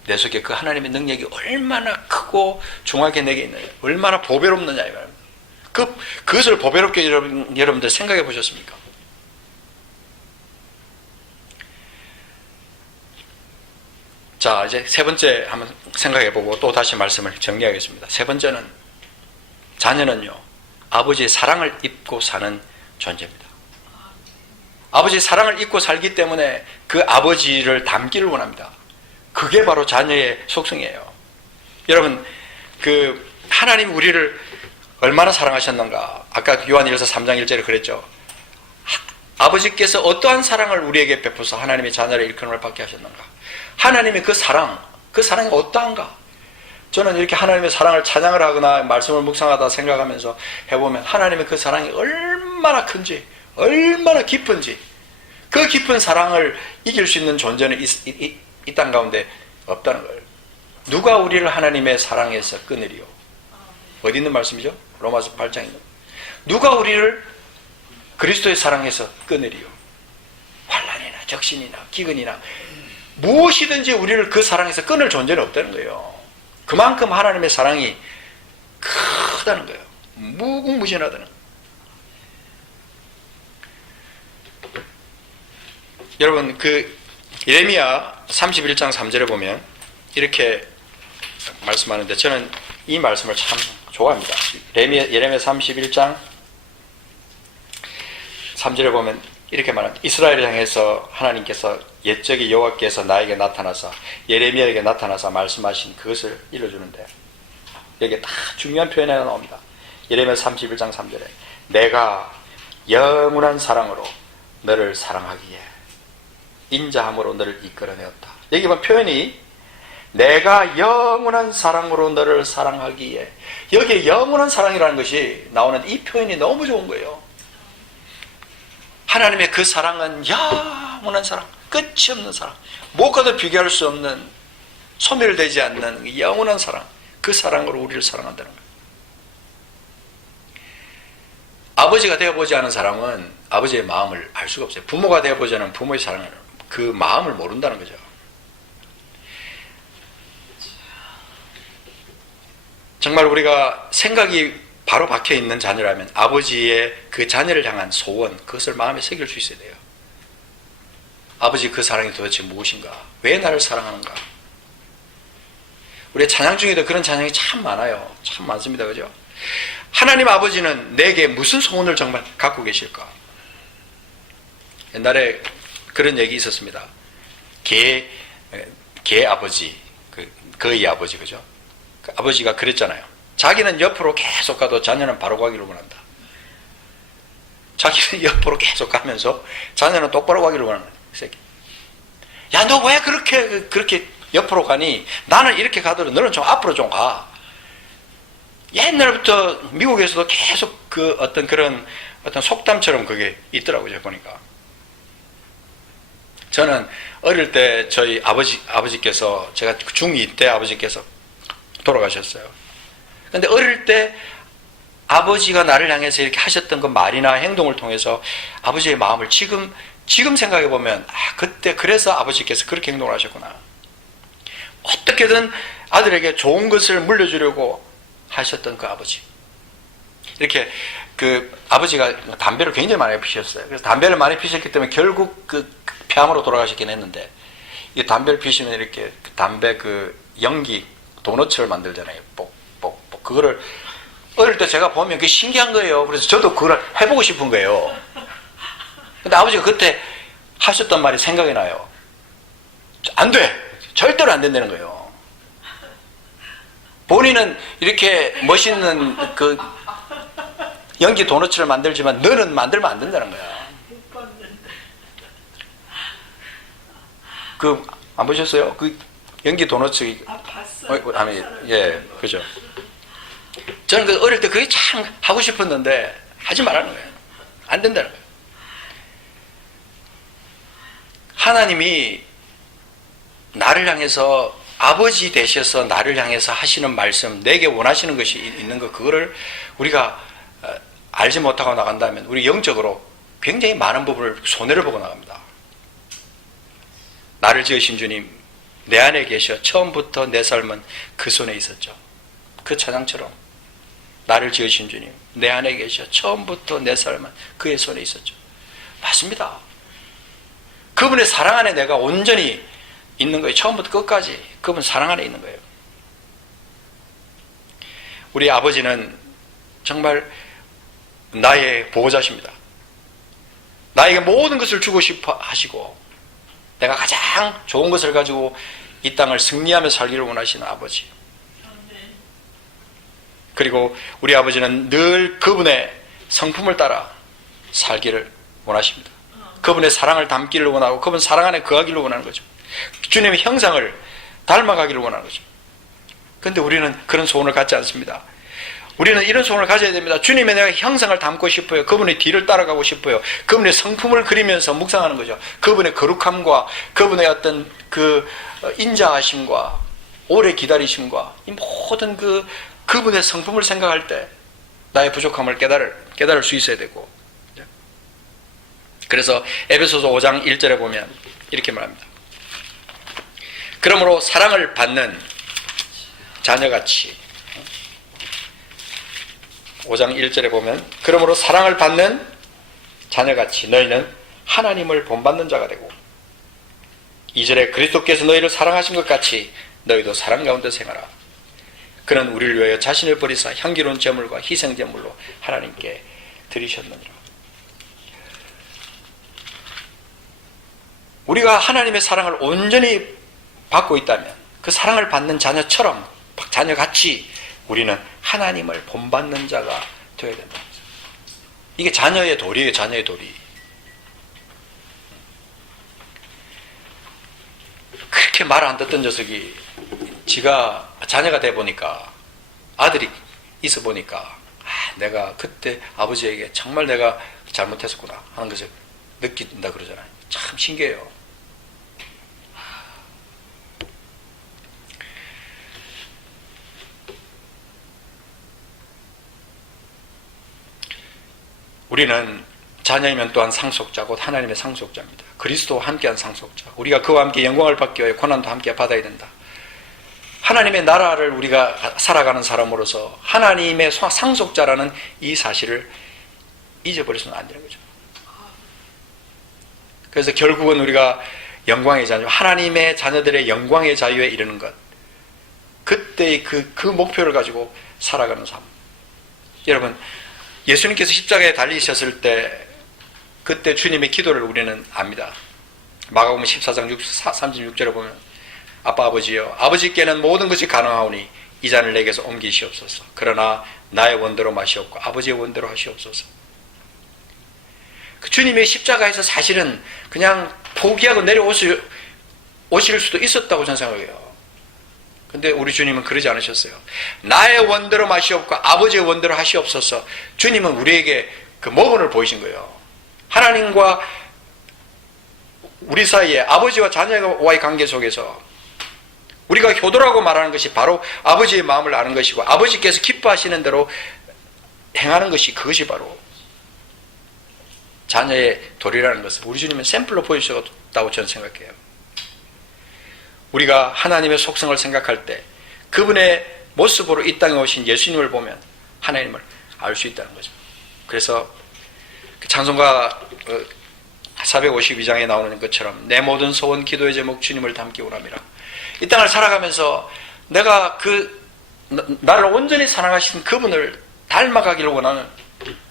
내 속에 그 하나님의 능력이 얼마나 크고 중하게 내게 있느냐, 얼마나 보배롭느냐 이거입니다. 그것을 보배롭게 여러분들 생각해 보셨습니까? 자, 이제 세 번째 한번 생각해보고 또 다시 말씀을 정리하겠습니다. 세 번째는, 자녀는요, 아버지의 사랑을 입고 사는 존재입니다. 아버지의 사랑을 입고 살기 때문에 그 아버지를 닮기를 원합니다. 그게 바로 자녀의 속성이에요. 여러분, 하나님 우리를 얼마나 사랑하셨는가. 아까 요한일서 3장 1절에 그랬죠. 아버지께서 어떠한 사랑을 우리에게 베푸서 하나님의 자녀를 일컬음을 받게 하셨는가. 하나님의 그 사랑이 어떠한가. 저는 이렇게 하나님의 사랑을 찬양을 하거나 말씀을 묵상하다 생각하면서 해보면 하나님의 그 사랑이 얼마나 큰지, 얼마나 깊은지, 그 깊은 사랑을 이길 수 있는 존재는 이 땅 가운데 없다는 거예요. 누가 우리를 하나님의 사랑에서 끊으리요? 어디 있는 말씀이죠? 로마서 8장에. 누가 우리를 그리스도의 사랑에서 끊으리요? 환난이나 적신이나 기근이나 무엇이든지 우리를 그 사랑에서 끊을 존재는 없다는 거예요. 그만큼 하나님의 사랑이 크다는 거예요. 무궁무진하다는 거예요. 여러분, 예레미야 31장 3절에 보면 이렇게 말씀하는데, 저는 이 말씀을 참 좋아합니다. 예레미야 31장 3절에 보면 이렇게 말합니다. 이스라엘을 향해서 하나님께서 옛적에 여호와께서 나에게 나타나서 예레미야에게 나타나서 말씀하신 그것을 일러주는데, 여기에 다 중요한 표현이 하나 나옵니다. 예레미야 31장 3절에 내가 영원한 사랑으로 너를 사랑하기에 인자함으로 너를 이끌어내었다. 여기 보면 표현이 내가 영원한 사랑으로 너를 사랑하기에, 여기에 영원한 사랑이라는 것이 나오는데 이 표현이 너무 좋은 거예요. 하나님의 그 사랑은 영원한 사랑, 끝이 없는 사랑, 무엇과도 비교할 수 없는, 소멸되지 않는 영원한 사랑, 그 사랑으로 우리를 사랑한다는 거예요. 아버지가 되어보지 않은 사람은 아버지의 마음을 알 수가 없어요. 부모가 되어보지 않은 부모의 사랑을, 그 마음을 모른다는 거죠. 정말 우리가 생각이 바로 박혀있는 자녀라면 아버지의 그 자녀를 향한 소원, 그것을 마음에 새길 수 있어야 돼요. 아버지 그 사랑이 도대체 무엇인가? 왜 나를 사랑하는가? 우리의 찬양 중에도 그런 찬양이 참 많아요. 참 많습니다. 그죠? 하나님 아버지는 내게 무슨 소원을 정말 갖고 계실까? 옛날에 그런 얘기 있었습니다. 개 아버지, 그의 아버지, 그죠? 그 아버지가 그랬잖아요. 자기는 옆으로 계속 가도 자녀는 바로 가기를 원한다. 자기는 옆으로 계속 가면서 자녀는 똑바로 가기를 원하는 거예요. 야, 너 왜 그렇게 옆으로 가니? 나는 이렇게 가더라도 너는 좀 앞으로 좀 가. 옛날부터 미국에서도 계속 그런 속담처럼 그게 있더라고요, 제가 보니까. 저는 어릴 때 저희 아버지께서, 제가 중2 때 아버지께서 돌아가셨어요. 근데 어릴 때 아버지가 나를 향해서 이렇게 하셨던 그 말이나 행동을 통해서 아버지의 마음을 지금 생각해 보면, 그때 그래서 아버지께서 그렇게 행동을 하셨구나. 어떻게든 아들에게 좋은 것을 물려주려고 하셨던 그 아버지. 이렇게 아버지가 담배를 굉장히 많이 피셨어요. 그래서 담배를 많이 피셨기 때문에 결국 폐암으로 돌아가셨긴 했는데, 이 담배를 피시면 이렇게 담배 연기 도너츠를 만들잖아요. 그거를 어릴 때 제가 보면 그게 신기한 거예요. 그래서 저도 그걸 해보고 싶은 거예요. 근데 아버지가 그때 하셨던 말이 생각이 나요. 안 돼! 절대로 안 된다는 거예요. 본인은 이렇게 멋있는 연기 도너츠를 만들지만 너는 만들면 안 된다는 거야. 안 보셨어요? 연기 도너츠. 봤어요. 예, 그죠. 저는 어릴 때 그게 참 하고 싶었는데 하지 말라는 거예요. 안 된다는 거예요. 하나님이 나를 향해서 아버지 되셔서 나를 향해서 하시는 말씀, 내게 원하시는 것이 있는 거, 그거를 우리가 알지 못하고 나간다면 우리 영적으로 굉장히 많은 부분을 손해를 보고 나갑니다. 나를 지으신 주님, 내 안에 계셔 처음부터 내 삶은 그 손에 있었죠. 그 찬양처럼 나를 지으신 주님, 내 안에 계셔 처음부터 내 삶은 그의 손에 있었죠. 맞습니다. 그분의 사랑 안에 내가 온전히 있는 거예요. 처음부터 끝까지 그분 사랑 안에 있는 거예요. 우리 아버지는 정말 나의 보호자십니다. 나에게 모든 것을 주고 싶어 하시고 내가 가장 좋은 것을 가지고 이 땅을 승리하며 살기를 원하시는 아버지. 그리고 우리 아버지는 늘 그분의 성품을 따라 살기를 원하십니다. 그분의 사랑을 담기를 원하고 그분 사랑 안에 거하기를 원하는 거죠. 주님의 형상을 닮아가기를 원하는 거죠. 그런데 우리는 그런 소원을 갖지 않습니다. 우리는 이런 소원을 가져야 됩니다. 주님의 내가 형상을 담고 싶어요. 그분의 뒤를 따라가고 싶어요. 그분의 성품을 그리면서 묵상하는 거죠. 그분의 거룩함과 그분의 어떤 그 인자하심과 오래 기다리심과 이 모든 그분의 성품을 생각할 때 나의 부족함을 깨달을 수 있어야 되고. 그래서 에베소서 5장 1절에 보면 이렇게 말합니다. 그러므로 사랑을 받는 자녀같이 5장 1절에 보면 그러므로 사랑을 받는 자녀같이 너희는 하나님을 본받는 자가 되고 2절에 그리스도께서 너희를 사랑하신 것 같이 너희도 사랑 가운데 생활하라. 그는 우리를 위하여 자신을 버리사 향기로운 제물과 희생제물로 하나님께 드리셨느니라. 우리가 하나님의 사랑을 온전히 받고 있다면 그 사랑을 받는 자녀처럼 자녀같이 우리는 하나님을 본받는 자가 되어야 된다. 이게 자녀의 도리예요. 자녀의 도리. 그렇게 말 안 듣던 녀석이 지가 자녀가 돼 보니까 아들이 있어 보니까 내가 그때 아버지에게 정말 내가 잘못했었구나 하는 것을 느낀다 그러잖아요. 참 신기해요. 우리는 자녀이면 또한 상속자 곧 하나님의 상속자입니다. 그리스도와 함께한 상속자. 우리가 그와 함께 영광을 받기 위해 고난도 함께 받아야 된다. 하나님의 나라를 우리가 살아가는 사람으로서 하나님의 상속자라는 이 사실을 잊어버려서는 안 되는 거죠. 그래서 결국은 우리가 영광의 자녀, 하나님의 자녀들의 영광의 자유에 이르는 것. 그때의 그 목표를 가지고 살아가는 삶. 여러분, 예수님께서 십자가에 달리셨을 때 그때 주님의 기도를 우리는 압니다. 마가복음 14장 36절에 보면 아빠 아버지여 아버지께는 모든 것이 가능하오니 이 잔을 내게서 옮기시옵소서. 그러나 나의 원대로 마시옵고 아버지의 원대로 하시옵소서. 그 주님의 십자가에서 사실은 그냥 포기하고 내려오실 수도 있었다고 저는 생각해요. 근데 우리 주님은 그러지 않으셨어요. 나의 원대로 마시옵고 아버지의 원대로 하시옵소서. 주님은 우리에게 그 모범을 보이신 거예요. 하나님과 우리 사이에 아버지와 자녀와의 관계 속에서 우리가 효도라고 말하는 것이 바로 아버지의 마음을 아는 것이고 아버지께서 기뻐하시는 대로 행하는 것이 그것이 바로 자녀의 도리라는 것을 우리 주님은 샘플로 보여주셨다고 저는 생각해요. 우리가 하나님의 속성을 생각할 때 그분의 모습으로 이 땅에 오신 예수님을 보면 하나님을 알 수 있다는 거죠. 그래서 찬송가 452장에 나오는 것처럼 내 모든 소원 기도의 제목 주님을 담기 원함이라. 이 땅을 살아가면서 내가 나를 온전히 사랑하신 그분을 닮아가기를 원하는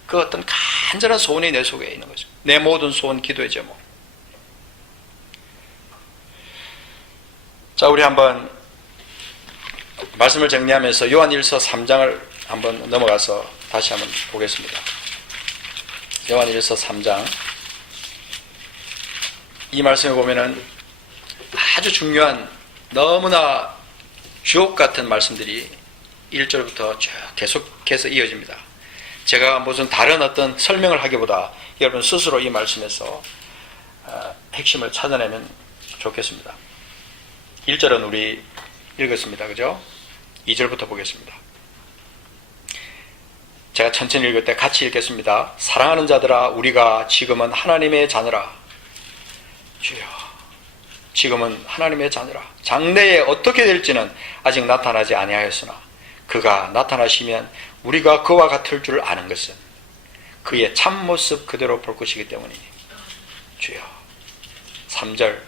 그 어떤 간절한 소원이 내 속에 있는 거죠. 내 모든 소원 기도의 제목. 자, 우리 한번 말씀을 정리하면서 요한일서 3장을 한번 넘어가서 다시 한번 보겠습니다. 요한일서 3장. 이 말씀에 보면은 아주 중요한 너무나 주옥 같은 말씀들이 1절부터 쭉 계속해서 이어집니다. 제가 무슨 다른 어떤 설명을 하기보다 여러분 스스로 이 말씀에서 핵심을 찾아내면 좋겠습니다. 1절은 우리 읽었습니다. 그죠? 2절부터 보겠습니다. 제가 천천히 읽을 때 같이 읽겠습니다. 사랑하는 자들아 우리가 지금은 하나님의 자녀라. 주여 지금은 하나님의 자녀라. 장래에 어떻게 될지는 아직 나타나지 아니하였으나 그가 나타나시면 우리가 그와 같을 줄 아는 것은 그의 참모습 그대로 볼 것이기 때문이니. 주여. 3절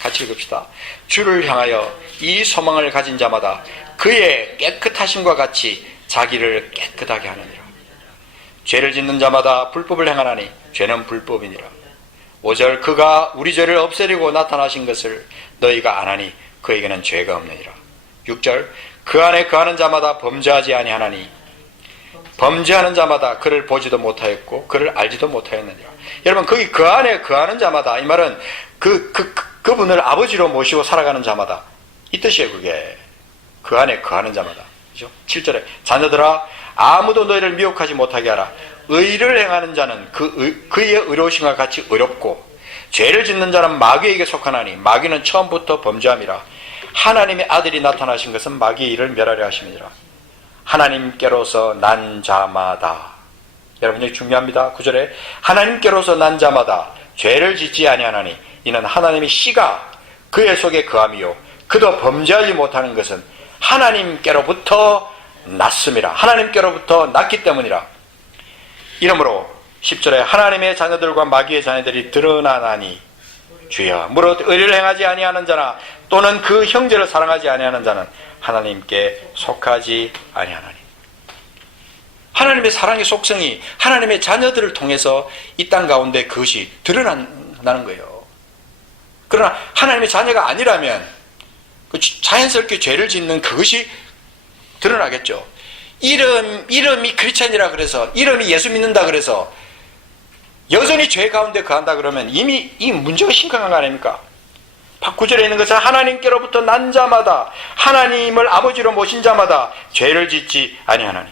같이 읽읍시다. 주를 향하여 이 소망을 가진 자마다 그의 깨끗하심과 같이 자기를 깨끗하게 하느니라. 죄를 짓는 자마다 불법을 행하나니 죄는 불법이니라. 5절 그가 우리 죄를 없애려고 나타나신 것을 너희가 아나니 그에게는 죄가 없느니라. 6절 그 안에 거하는 자마다 범죄하지 아니하나니 범죄하는 자마다 그를 보지도 못하였고 그를 알지도 못하였느니라. 여러분 거기 그 안에 거하는 자마다 이 말은 그분을 아버지로 모시고 살아가는 자마다 이 뜻이에요. 그게 그 안에 거하는 자마다. 그죠? 7절에 자녀들아 아무도 너희를 미혹하지 못하게 하라. 의를 행하는 자는 그의 의로우심과 같이 의롭고 죄를 짓는 자는 마귀에게 속하나니 마귀는 처음부터 범죄함이라. 하나님의 아들이 나타나신 것은 마귀의 일을 멸하려 하심이니라. 하나님께로서 난 자마다, 여러분 여기 중요합니다. 9절에 하나님께로서 난 자마다 죄를 짓지 아니하나니 이는 하나님의 씨가 그의 속에 거함이요 그도 범죄하지 못하는 것은 하나님께로부터 났음이라. 하나님께로부터 났기 때문이라. 이러므로 10절에 하나님의 자녀들과 마귀의 자녀들이 드러나나니 주여 무릇 의를 행하지 아니하는 자나 또는 그 형제를 사랑하지 아니하는 자는 하나님께 속하지 아니하나니. 하나님의 사랑의 속성이 하나님의 자녀들을 통해서 이 땅 가운데 그것이 드러난다는 거예요. 그러나 하나님의 자녀가 아니라면 자연스럽게 죄를 짓는 그것이 드러나겠죠. 이름이 크리스찬이라 그래서 이름이 예수 믿는다 그래서 여전히 죄 가운데 거한다 그러면 이미 이 문제가 심각한 거 아닙니까? 9절에 있는 것은 하나님께로부터 난 자마다 하나님을 아버지로 모신 자마다 죄를 짓지 아니하나니.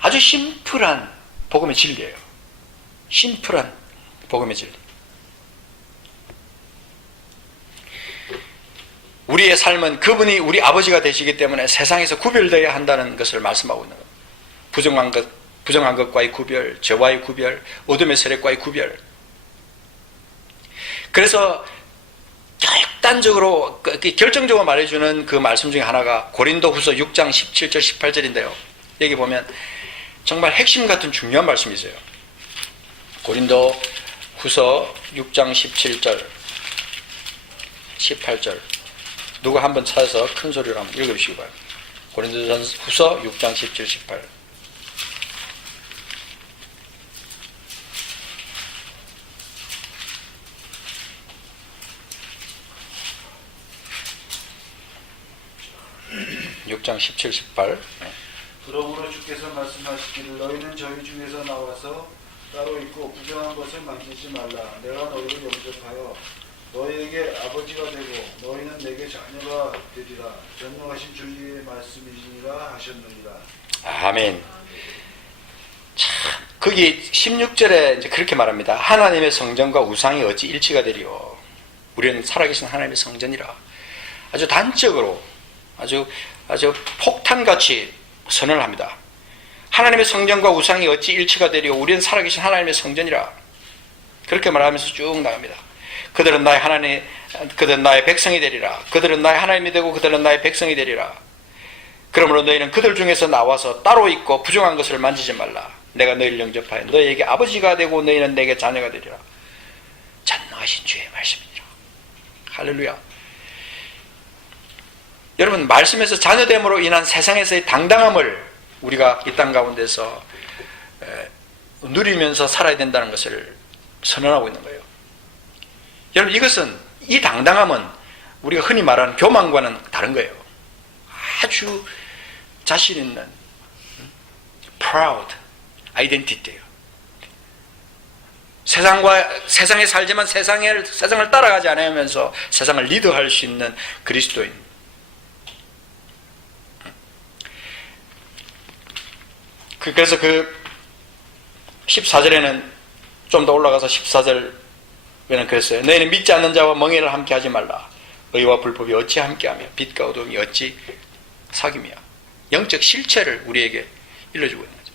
아주 심플한 복음의 진리예요. 심플한 복음의 진리. 우리의 삶은 그분이 우리 아버지가 되시기 때문에 세상에서 구별되어야 한다는 것을 말씀하고 있는 겁니다. 부정한 것과의 구별, 죄와의 구별, 어둠의 세력과의 구별. 그래서 결단적으로 결정적으로 말해주는 그 말씀 중에 하나가 고린도후서 6장 17절 18절인데요. 여기 보면 정말 핵심 같은 중요한 말씀이 있어요. 고린도후서 6장 17절 18절 누가 한번 찾아서 큰 소리로 한번 읽어주시기 바랍니다. 고린도후서 6장 17, 18. (6장 17, 18) 그러므로 주께서 말씀하시기를 너희는 저희 중에서 나와서 따로 있고 부정한 것을 만지지 말라. 내가 너희를 영접하여 너희에게 아버지가 되고 너희는 내게 자녀가 되리라. 전능하신 주의 말씀이시니라 하셨느니라. 아멘. 참, 거기 16절에 이제 그렇게 말합니다. 하나님의 성전과 우상이 어찌 일치가 되리요. 우리는 살아계신 하나님의 성전이라. 아주 단적으로 아주 폭탄같이 선언을 합니다. 하나님의 성전과 우상이 어찌 일치가 되리요. 우리는 살아계신 하나님의 성전이라. 그렇게 말하면서 쭉 나갑니다. 그들은 나의 백성이 되리라. 그들은 나의 하나님이 되고 그들은 나의 백성이 되리라. 그러므로 너희는 그들 중에서 나와서 따로 있고 부정한 것을 만지지 말라. 내가 너희를 영접하여 너희에게 아버지가 되고 너희는 내게 자녀가 되리라. 전능하신 주의 말씀이니라. 할렐루야. 여러분, 말씀에서 자녀됨으로 인한 세상에서의 당당함을 우리가 이 땅 가운데서 누리면서 살아야 된다는 것을 선언하고 있는 거예요. 여러분, 이 당당함은 우리가 흔히 말하는 교만과는 다른 거예요. 아주 자신 있는 proud identity예요. 세상에 살지만 세상을 따라가지 않으면서 세상을 리드할 수 있는 그리스도인. 그래서 그 14절에는 좀 더 올라가서 14절에는 그랬어요. 너희는 믿지 않는 자와 멍에를 함께 하지 말라. 의와 불법이 어찌 함께하며 빛과 어둠이 어찌 사귀며. 영적 실체를 우리에게 일러주고 있는 거죠.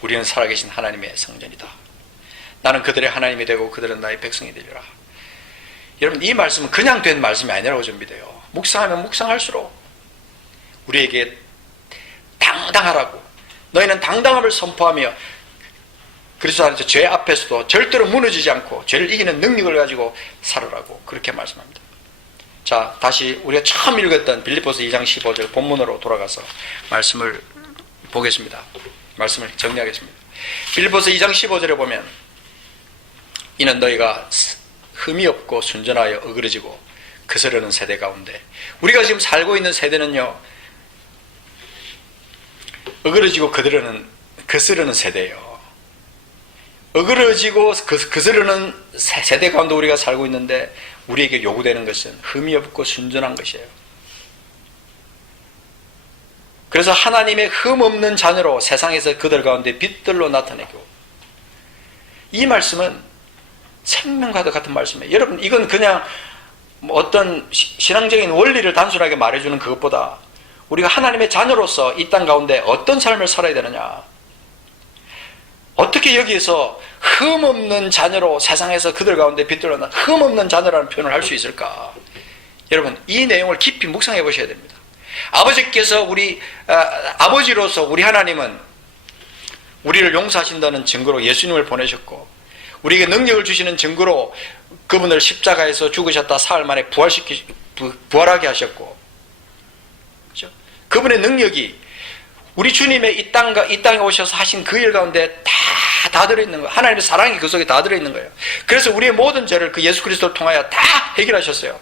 우리는 살아계신 하나님의 성전이다. 나는 그들의 하나님이 되고 그들은 나의 백성이 되리라. 여러분, 이 말씀은 그냥 된 말씀이 아니라고 준비돼요. 묵상하면 묵상할수록 우리에게 당당하라고, 너희는 당당함을 선포하며 그리스도 안에서 죄 앞에서도 절대로 무너지지 않고 죄를 이기는 능력을 가지고 살아라고 그렇게 말씀합니다. 자, 다시 우리가 처음 읽었던 빌립보서 2장 15절 본문으로 돌아가서 말씀을 보겠습니다. 말씀을 정리하겠습니다. 빌립보서 2장 15절에 보면 이는 너희가 흠이 없고 순전하여 어그러지고 거스르는 세대 가운데, 우리가 지금 살고 있는 세대는요, 어그러지고 거스르는 세대예요. 어그러지고 거스르는 세대 가운데 우리가 살고 있는데, 우리에게 요구되는 것은 흠이 없고 순전한 것이에요. 그래서 하나님의 흠 없는 자녀로 세상에서 그들 가운데 빛들로 나타내고, 이 말씀은 생명과도 같은 말씀이에요. 여러분, 이건 그냥 어떤 신앙적인 원리를 단순하게 말해주는 그것보다 우리가 하나님의 자녀로서 이 땅 가운데 어떤 삶을 살아야 되느냐, 어떻게 여기에서 흠 없는 자녀로 세상에서 그들 가운데 빛들로 나, 흠 없는 자녀라는 표현을 할 수 있을까? 여러분, 이 내용을 깊이 묵상해 보셔야 됩니다. 아버지께서 아버지로서 우리 하나님은 우리를 용서하신다는 증거로 예수님을 보내셨고, 우리에게 능력을 주시는 증거로 그분을 십자가에서 죽으셨다 사흘 만에 부활하게 하셨고, 그렇죠? 그분의 능력이 우리 주님의 이 땅에 오셔서 하신 그 일 가운데 다 들어있는 거예요. 하나님의 사랑이 그 속에 다 들어있는 거예요. 그래서 우리의 모든 죄를 그 예수 그리스도를 통하여 다 해결하셨어요.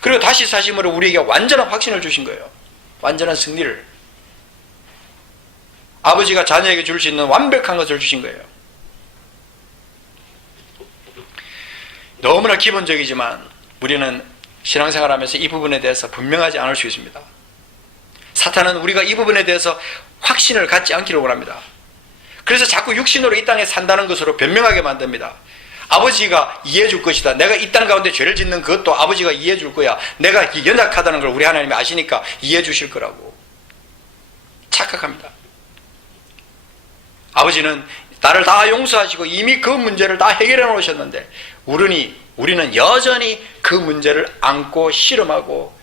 그리고 다시 사심으로 우리에게 완전한 확신을 주신 거예요. 완전한 승리를. 아버지가 자녀에게 줄 수 있는 완벽한 것을 주신 거예요. 너무나 기본적이지만 우리는 신앙생활하면서 이 부분에 대해서 분명하지 않을 수 있습니다. 사탄은 우리가 이 부분에 대해서 확신을 갖지 않기를 원합니다. 그래서 자꾸 육신으로 이 땅에 산다는 것으로 변명하게 만듭니다. 아버지가 이해해 줄 것이다. 내가 이 땅 가운데 죄를 짓는 그것도 아버지가 이해해 줄 거야. 내가 연약하다는 걸 우리 하나님이 아시니까 이해해 주실 거라고 착각합니다. 아버지는 나를 다 용서하시고 이미 그 문제를 다 해결해 놓으셨는데, 우리는 여전히 그 문제를 안고 씨름하고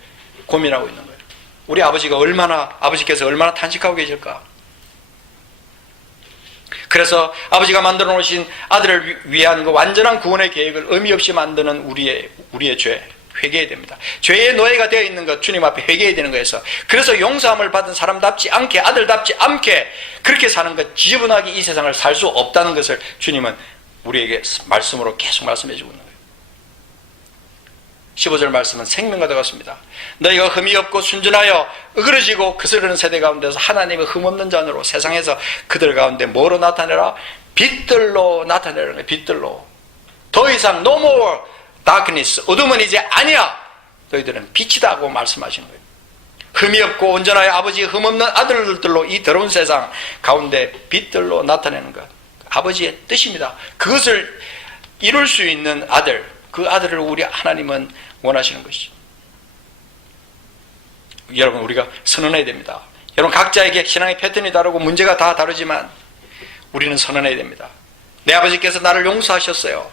고민하고 있는 거예요. 우리 아버지께서 얼마나 탄식하고 계실까? 그래서 아버지가 만들어 놓으신 아들을 위한 그 완전한 구원의 계획을 의미 없이 만드는 우리의 죄, 회개해야 됩니다. 죄의 노예가 되어 있는 것, 주님 앞에 회개해야 되는 거에서, 그래서 용서함을 받은 사람답지 않게, 아들답지 않게 그렇게 사는 것, 지저분하게 이 세상을 살 수 없다는 것을 주님은 우리에게 말씀으로 계속 말씀해 주고 있는 거예요. 15절 말씀은 생명과 같습니다. 너희가 흠이 없고 순전하여 어그러지고 거스르는 세대 가운데서 하나님의 흠없는 자녀로 세상에서 그들 가운데 뭐로 나타내라? 빛들로 나타내라는 거예요. 빛들로. 더 이상 no more darkness, 어둠은 이제 아니야. 너희들은 빛이다고 말씀하시는 거예요. 흠이 없고 온전하여 아버지의 흠없는 아들들로 이 더러운 세상 가운데 빛들로 나타내는 것, 아버지의 뜻입니다. 그것을 이룰 수 있는 아들, 그 아들을 우리 하나님은 원하시는 것이죠. 여러분, 우리가 선언해야 됩니다. 여러분, 각자에게 신앙의 패턴이 다르고 문제가 다 다르지만 우리는 선언해야 됩니다. 내 아버지께서 나를 용서하셨어요.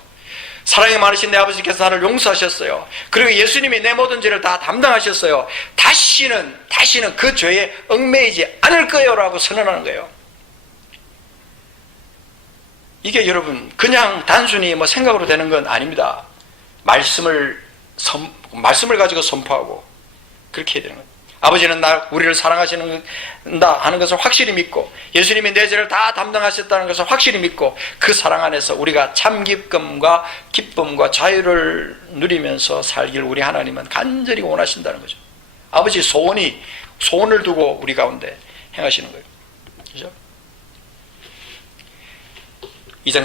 사랑이 많으신 내 아버지께서 나를 용서하셨어요. 그리고 예수님이 내 모든 죄를 다 담당하셨어요. 다시는 그 죄에 얽매이지 않을 거예요 라고 선언하는 거예요. 이게 여러분 그냥 단순히 생각으로 되는 건 아닙니다. 말씀을 가지고 선포하고 그렇게 해야 되는 거예요. 아버지는 우리를 사랑하시는다 하는 것을 확실히 믿고, 예수님이 내 죄를 다 담당하셨다는 것을 확실히 믿고, 그 사랑 안에서 우리가 참 기쁨과 자유를 누리면서 살길 우리 하나님은 간절히 원하신다는 거죠. 아버지 소원을 두고 우리 가운데 행하시는 거예요. 그죠? 2장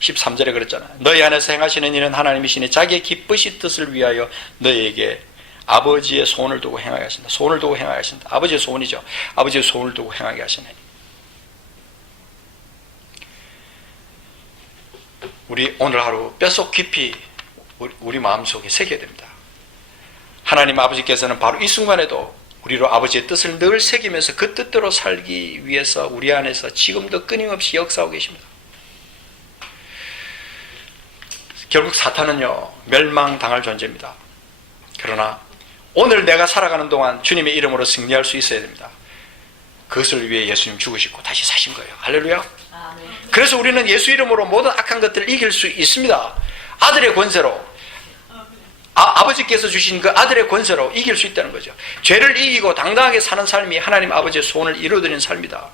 13절에 그랬잖아요. 너희 안에서 행하시는 일은 하나님이시니 자기의 기쁘신 뜻을 위하여 너희에게 아버지의 소원을 두고 행하게 하신다. 소원을 두고 행하게 하신다. 아버지의 소원이죠. 아버지의 소원을 두고 행하게 하시네. 우리 오늘 하루 뼛속 깊이 우리 마음속에 새겨야 됩니다. 하나님 아버지께서는 바로 이 순간에도 우리로 아버지의 뜻을 늘 새기면서 그 뜻대로 살기 위해서 우리 안에서 지금도 끊임없이 역사하고 계십니다. 결국 사탄은요, 멸망당할 존재입니다. 그러나 오늘 내가 살아가는 동안 주님의 이름으로 승리할 수 있어야 됩니다. 그것을 위해 예수님 죽으시고 다시 사신 거예요. 할렐루야. 아멘. 그래서 우리는 예수 이름으로 모든 악한 것들을 이길 수 있습니다. 아들의 권세로, 아버지께서 주신 그 아들의 권세로 이길 수 있다는 거죠. 죄를 이기고 당당하게 사는 삶이 하나님 아버지의 소원을 이루어드리는 삶이다.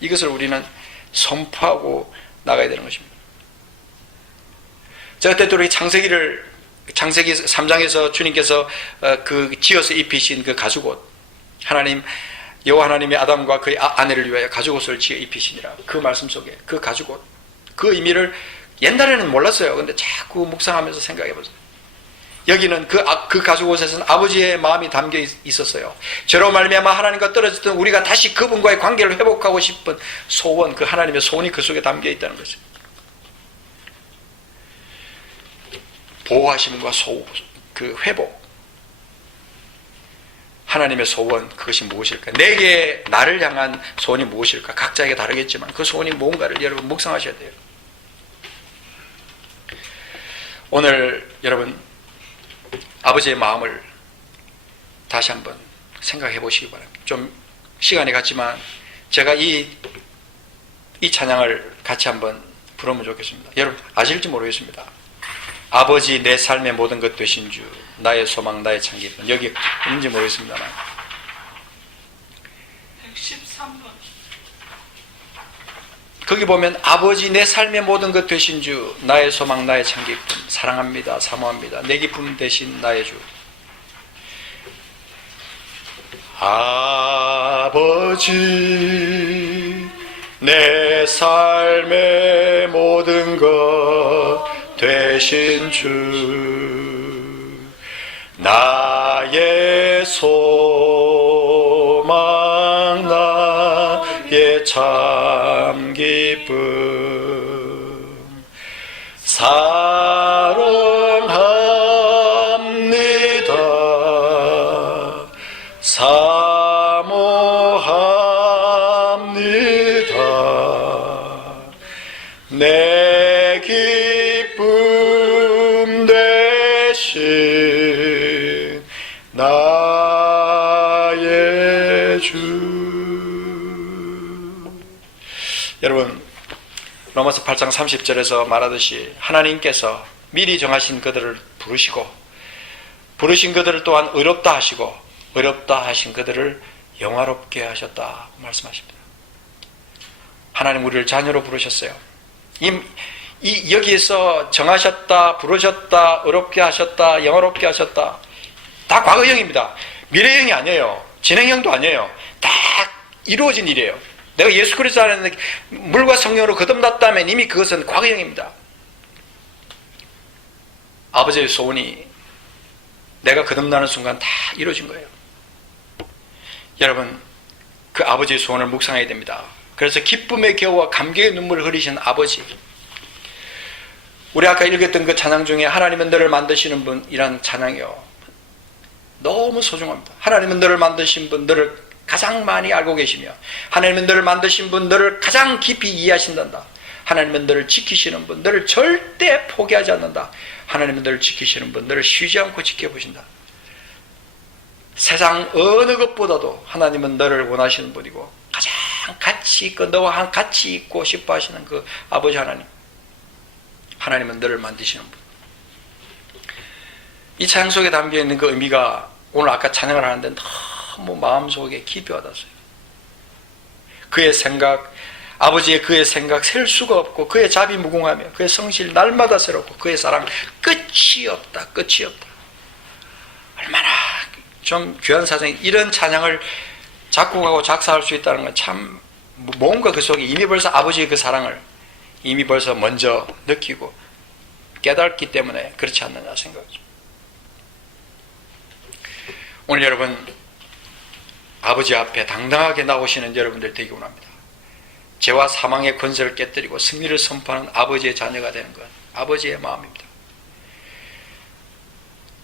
이것을 우리는 선포하고 나가야 되는 것입니다. 제가 때때로 창세기 3장에서 주님께서 그 지어서 입히신 그 가죽옷, 여호와 하나님의 아담과 그의 아내를 위하여 가죽옷을 지어 입히시니라, 그 말씀 속에 그 가죽옷, 그 의미를 옛날에는 몰랐어요. 근데 자꾸 묵상하면서 생각해 보세요. 여기는 그 가죽옷에서는 아버지의 마음이 담겨 있었어요. 죄로 말미암아 하나님과 떨어졌던 우리가 다시 그분과의 관계를 회복하고 싶은 소원, 그 하나님의 소원이 그 속에 담겨 있다는 것이죠. 보호하심과 그 회복, 하나님의 소원, 그것이 무엇일까? 내게, 나를 향한 소원이 무엇일까? 각자에게 다르겠지만 그 소원이 뭔가를 여러분 묵상하셔야 돼요. 오늘 여러분 아버지의 마음을 다시 한번 생각해 보시기 바랍니다. 좀 시간이 갔지만 제가 이 찬양을 같이 한번 부르면 좋겠습니다. 여러분 아실지 모르겠습니다. 아버지 내 삶의 모든 것 되신 주, 나의 소망, 나의 창기분. 여기 있는지 모르겠습니다만 113번. 거기 보면 아버지 내 삶의 모든 것 되신 주, 나의 소망, 나의 창기분, 사랑합니다, 사모합니다, 내 기쁨 되신 나의 주. 아버지 내 삶의 모든 것 되신 주, 나의 소망, 나의 참 기쁨, 사랑합니다, 사모합니다, 내 기쁨 대신 나의 주. 여러분 로마서 8장 30절에서 말하듯이 하나님께서 미리 정하신 그들을 부르시고 부르신 그들을 또한 의롭다 하시고 의롭다 하신 그들을 영화롭게 하셨다 말씀하십니다. 하나님 우리를 자녀로 부르셨어요. 여기에서 정하셨다, 부르셨다, 의롭게 하셨다, 영화롭게 하셨다, 다 과거형입니다. 미래형이 아니에요. 진행형도 아니에요. 다 이루어진 일이에요. 내가 예수 그리스도 안에 물과 성령으로 거듭났다면 이미 그것은 과거형입니다. 아버지의 소원이 내가 거듭나는 순간 다 이루어진 거예요. 여러분 그 아버지의 소원을 묵상해야 됩니다. 그래서 기쁨의 겨우와 감격의 눈물을 흘리신 아버지, 우리 아까 읽었던 그 찬양 중에 하나님은 너를 만드시는 분이라는 찬양이요, 너무 소중합니다. 하나님은 너를 만드신 분, 너를 가장 많이 알고 계시며, 하나님은 너를 만드신 분, 너를 가장 깊이 이해하신단다. 하나님은 너를 지키시는 분, 너를 절대 포기하지 않는다. 하나님은 너를 지키시는 분, 너를 쉬지 않고 지켜보신다. 세상 어느 것보다도 하나님은 너를 원하시는 분이고 가장 같이 있고 너와 같이 있고 싶어 하시는 그 아버지 하나님, 하나님은 너를 만드시는 분. 이 찬양 속에 담겨있는 그 의미가 오늘 아까 찬양을 하는데 너무 마음속에 깊이 와닿았어요. 그의 생각, 아버지의 그의 생각 셀 수가 없고, 그의 자비 무궁하며 그의 성실 날마다 새롭고 그의 사랑 끝이 없다, 끝이 없다. 얼마나 좀 귀한 사정이 이런 찬양을 작곡하고 작사할 수 있다는 건 참 뭔가 그 속에 이미 벌써 아버지의 그 사랑을 이미 벌써 먼저 느끼고 깨닫기 때문에 그렇지 않느냐 생각하죠. 오늘 여러분 아버지 앞에 당당하게 나오시는 여러분들 되기 원합니다. 죄와 사망의 권세를 깨뜨리고 승리를 선포하는 아버지의 자녀가 되는 것, 아버지의 마음입니다.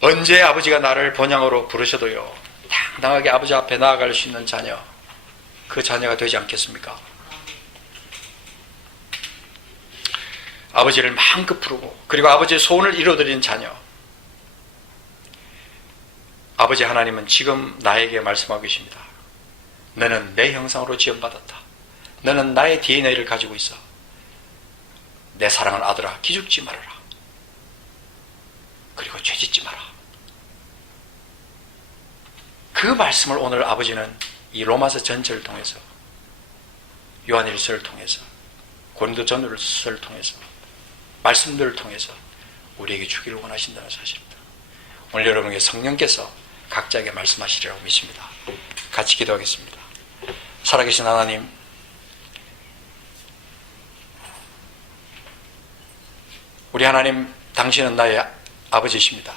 언제 아버지가 나를 본향으로 부르셔도요, 당당하게 아버지 앞에 나아갈 수 있는 자녀, 그 자녀가 되지 않겠습니까? 아버지를 마음껏 부르고 그리고 아버지의 소원을 이루어드리는 자녀. 아버지 하나님은 지금 나에게 말씀하고 계십니다. 너는 내 형상으로 지음받았다. 너는 나의 DNA를 가지고 있어. 내 사랑하는 아들아, 기죽지 말아라. 그리고 죄짓지 마라. 그 말씀을 오늘 아버지는 이 로마서 전체를 통해서, 요한일서를 통해서, 고린도전서를 통해서, 말씀들을 통해서 우리에게 주기를 원하신다는 사실입니다. 오늘 여러분에게 성령께서 각자에게 말씀하시리라고 믿습니다. 같이 기도하겠습니다. 살아계신 하나님, 우리 하나님, 당신은 나의 아버지십니다.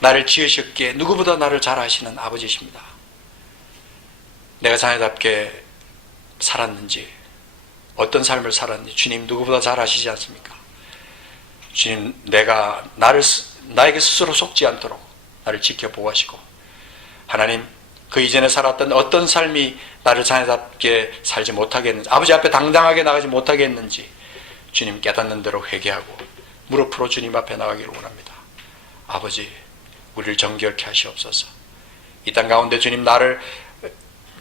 나를 지으셨기에 누구보다 나를 잘 아시는 아버지십니다. 내가 자녀답게 살았는지, 어떤 삶을 살았는지 주님 누구보다 잘 아시지 않습니까? 주님, 내가 나에게 스스로 속지 않도록 나를 지켜보호하시고, 하나님, 그 이전에 살았던 어떤 삶이 나를 자녀답게 살지 못하게 했는지, 아버지 앞에 당당하게 나가지 못하게 했는지 주님 깨닫는 대로 회개하고 무릎 풀어 주님 앞에 나가기를 원합니다. 아버지, 우리를 정결케 하시옵소서. 이 땅 가운데 주님 나를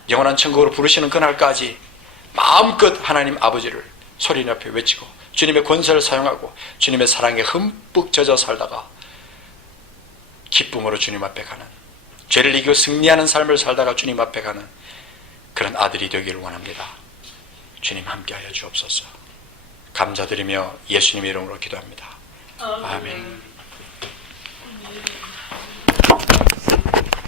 영원한 천국으로 부르시는 그날까지 마음껏 하나님 아버지를 소리 높여 외치고 주님의 권세를 사용하고 주님의 사랑에 흠뻑 젖어 살다가 기쁨으로 주님 앞에 가는, 죄를 이기고 승리하는 삶을 살다가 주님 앞에 가는 그런 아들이 되기를 원합니다. 주님 함께하여 주옵소서. 감사드리며 예수님의 이름으로 기도합니다. 아멘.